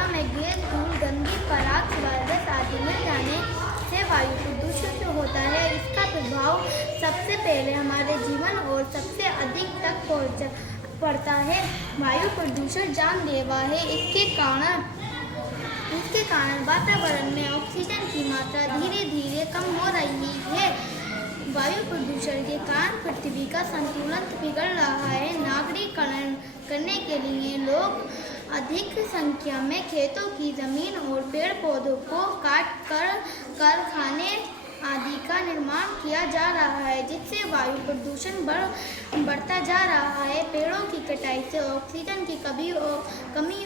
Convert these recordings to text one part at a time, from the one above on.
हवा में गैस, धूल, गंदगी, पराग, वायरस आदि मिल जाने से वायु प्रदूषण जो होता है, इसका प्रभाव सबसे पहले हमारे जीवन और सबसे अधिक तक पड़ता है। वायु प्रदूषण जानलेवा है। इसके कारण वातावरण में ऑक्सीजन की मात्रा धीरे धीरे कम हो रही है। वायु प्रदूषण के कारण पृथ्वी का संतुलन बिगड़ रहा है। नागरीकरण करने के लिए लोग अधिक संख्या में खेतों की जमीन और पेड़ पौधों को काट कर कारखाने आदि का निर्माण किया जा रहा है, जिससे वायु प्रदूषण बढ़ता जा रहा है। पेड़ों की कटाई से ऑक्सीजन की कमी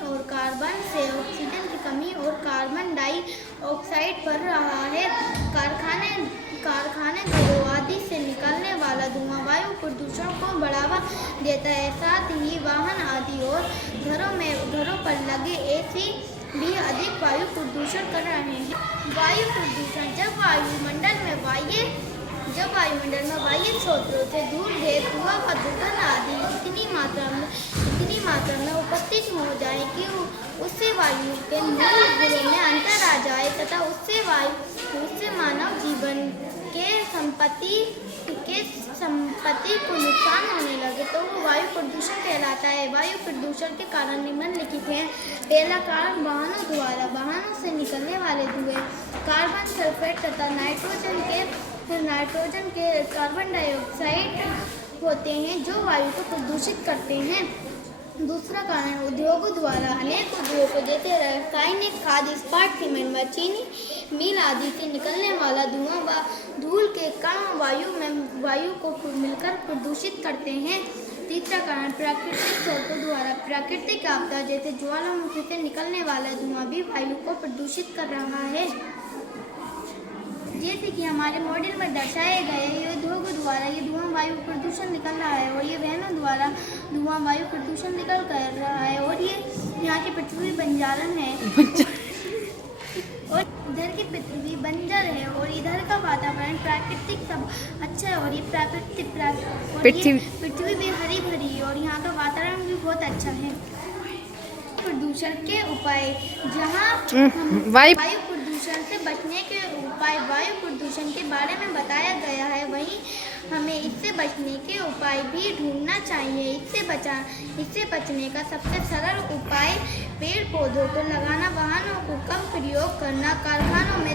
और कार्बन से ऑक्सीजन की कमी और कार्बन डाइऑक्साइड बढ़ रहा है। कारखाने घरों आदि से निकलने वाला धुआं वायु प्रदूषण को बढ़ावा देता है। साथ ही वाहन आदि और घरों पर लगे एसी भी अधिक वायु प्रदूषण कर रहे हैं। वायु प्रदूषण जब वायुमंडल में वायु स्रोतों से धूल, गैस, धुआं व दुर्गंध आदि इतनी मात्रा में उपस्थित हो जाए कि उससे वायु के मूल गुणों में अंतर आ जाए तथा उससे मानव जीवन के संपत्ति को नुकसान होने लगे तो वो वायु प्रदूषण कहलाता है। वायु प्रदूषण के कारण निम्नलिखित हैं। पहला कारण वाहनों से निकलने वाले धुएं, कार्बन, सल्फेट तथा नाइट्रोजन के कार्बन डाइऑक्साइड होते हैं जो वायु को प्रदूषित करते हैं। दूसरा कारण उद्योगों द्वारा अनेक उद्योगों जैसे रासायनिक खाद, इस्पात, सीमेंट व चीनी मिल आदि से निकलने वाला धुआं व धूल के कण वायु को मिलकर प्रदूषित करते हैं। तीसरा कारण प्राकृतिक स्रोतों द्वारा प्राकृतिक आपदा जैसे ज्वालामुखी से निकलने वाला धुआं भी वायु को प्रदूषित कर रहा है। जैसे कि हमारे मॉडल में दर्शाए गए ये उद्योगों द्वारा ये धुआं वायु प्रदूषण निकल रहा है और ये वाहनों द्वारा धुआं वायु प्रदूषण निकल कर रहा है और ये यहाँ की पृथ्वी बंजारन है और इधर की पृथ्वी बंजर है और इधर का वातावरण प्राकृतिक सब अच्छा है और ये पृथ्वी भी हरी भरी और यहाँ का वातावरण भी बहुत अच्छा है। प्रदूषण के उपाय जहाँ वायु प्रदूषण से बचने के उपाय वायु प्रदूषण के बारे में बताया गया है, वहीं हमें इससे बचने के उपाय भी ढूंढना चाहिए। इससे बचने का सबसे सरल उपाय पेड़ पौधों को लगाना, वाहनों को कम प्रयोग करना, कारखानों में